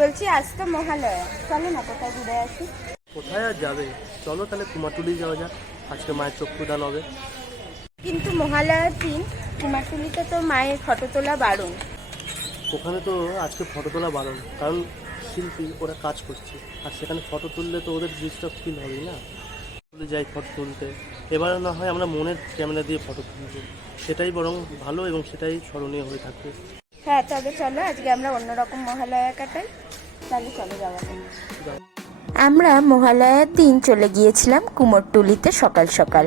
বলছি আজ তো মহালয়া, চলো না কোথায় ঘুরে আসি। কোথায় আর যাবে, চলো তাহলে কুমারটুলি যাওয়া যাক, আজকে মায়ের চক্ষুদান হবে। কিন্তু মহালয়ার দিন কুমারটুলিতে তো মায়ের ফটো তোলা বারণ। ওখানে তো আজকে ফটো তোলা বারণ, কারণ শিল্পী ওরা কাজ করছে, আর সেখানে ফটো তুললে তো ওদের জিনিসটা ফিল হবে না। তুলে যাই ফটো তুলতে, এবার না হয় আমরা মনের ক্যামেরা দিয়ে ফটো তুলব, সেটাই বরং ভালো এবং সেটাই স্মরণীয় হয়ে থাকবে। হ্যাঁ তবে চলো আজকে আমরা অন্যরকম মহালয়া কাটাই, তাহলে চলো যাওয়া যাক। আমরা মহালয়ার দিন চলে গিয়েছিলাম কুমোরটুলিতে সকাল সকাল,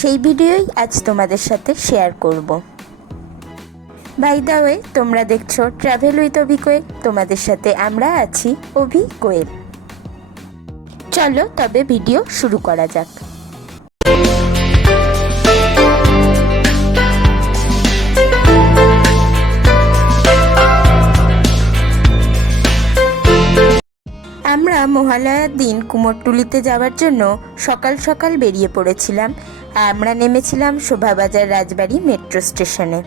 সেই ভিডিওই আজ তোমাদের সাথে শেয়ার করব। বাই দ্য ওয়ে, তোমরা দেখছো ট্রাভেল উইথ অভি কোয়েল, তোমাদের সাথে আমরা আছি অভি কোয়েল। চলো তবে ভিডিও শুরু করা যাক। আমরা মহালয়ার দিন কুমোরটুলিতে যাওয়ার জন্য সকাল সকাল বেরিয়ে পড়েছিলাম। আমরা নেমেছিলাম শোভাবাজার রাজবাড়ি মেট্রো স্টেশনে।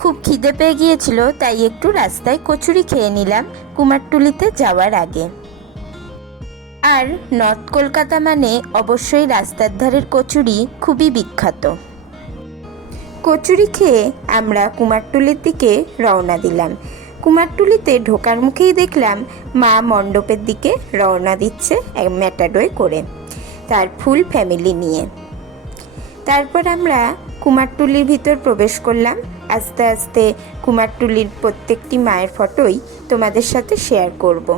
খুব খিদে পেয়ে গিয়েছিল, তাই একটু রাস্তায় কচুরি খেয়ে নিলাম কুমারটুলিতে যাওয়ার আগে। আর নর্থ কলকাতা মানে অবশ্যই রাস্তার ধারের কচুরি খুবই বিখ্যাত। কচুরি খেয়ে আমরা কুমারটুলির দিকে রওনা দিলাম। কুমারটুলিতে ঢোকার মুখেই দেখলাম মা মণ্ডপের দিকে রওনা দিচ্ছে ম্যাটাডোয় করে, তার ফুল ফ্যামিলি নিয়ে। তারপর আমরা কুমারটুলির ভিতর প্রবেশ করলাম। আস্তে আস্তে কুমারটুলির প্রত্যেকটি মায়ের ফটোই তোমাদের সাথে শেয়ার করব।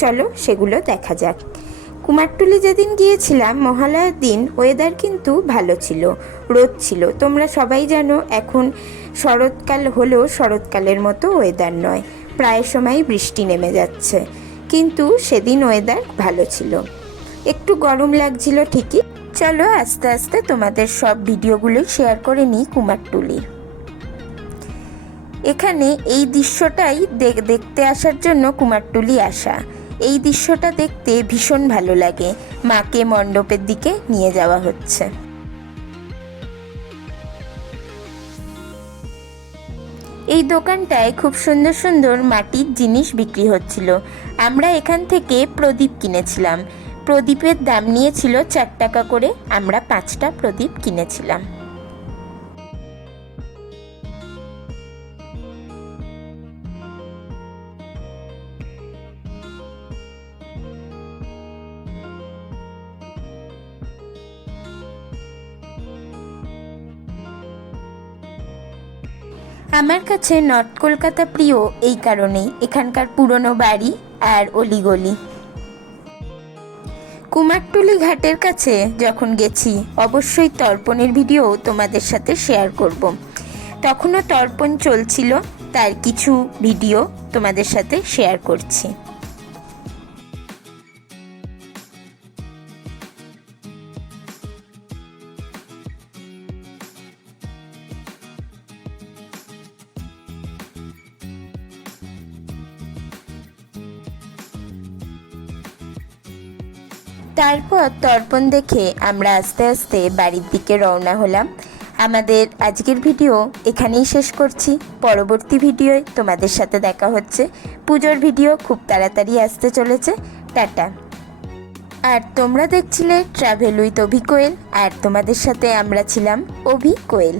চলো সেগুলো দেখা যাক। কুমারটুলি যেদিন গিয়েছিলাম মহালয়ার দিন ওয়েদার কিন্তু ভালো ছিল, রোদ ছিল। তোমরা সবাই জানো এখন শরৎকাল হলেও শরৎকালের মতো ওয়েদার নয়, প্রায় সময় বৃষ্টি নেমে যাচ্ছে, কিন্তু সেদিন ওয়েদার ভালো ছিল। একটু গরম লাগছিল ঠিকই। চলো আস্তে আস্তে তোমাদের সব ভিডিওগুলোই শেয়ার করে নিই কুমারটুলির। এখানে এই দৃশ্যটাই দেখতে আসার জন্য কুমারটুলি আসা। এই দৃশ্যটা দেখতে ভীষণ ভালো লাগে। মাকে মণ্ডপের দিকে নিয়ে যাওয়া হচ্ছে। এই দোকানটায় খুব সুন্দর সুন্দর মাটির জিনিস বিক্রি হচ্ছিল। আমরা এখান থেকে প্রদীপ কিনেছিলাম। প্রদীপের দাম নিয়েছিল 4 টাকা করে, আমরা 5টা প্রদীপ কিনেছিলাম। আমার কাছে নর্থ কলকাতা প্রিয় এই কারণেই, এখানকার পুরনো বাড়ি আর অলিগলি। কুমারটুলি ঘাটের কাছে যখন গেছি অবশ্যই তর্পণের ভিডিও তোমাদের সাথে শেয়ার করব। তখনও তর্পণ চলছিল, তার কিছু ভিডিও তোমাদের সাথে শেয়ার করছি। তারপর তর্পণ দেখে আমরা আস্তে আস্তে বাড়ির দিকে রওনা হলাম। আমাদের আজকের ভিডিও এখানেই শেষ করছি। পরবর্তী ভিডিওয় তোমাদের সাথে দেখা হচ্ছে। পুজোর ভিডিও খুব তাড়াতাড়ি আসতে চলেছে। টাটা। আর তোমরা দেখছিলে ট্রাভেল উইথ অভি কোয়েল, আর তোমাদের সাথে আমরা ছিলাম অভি কোয়েল।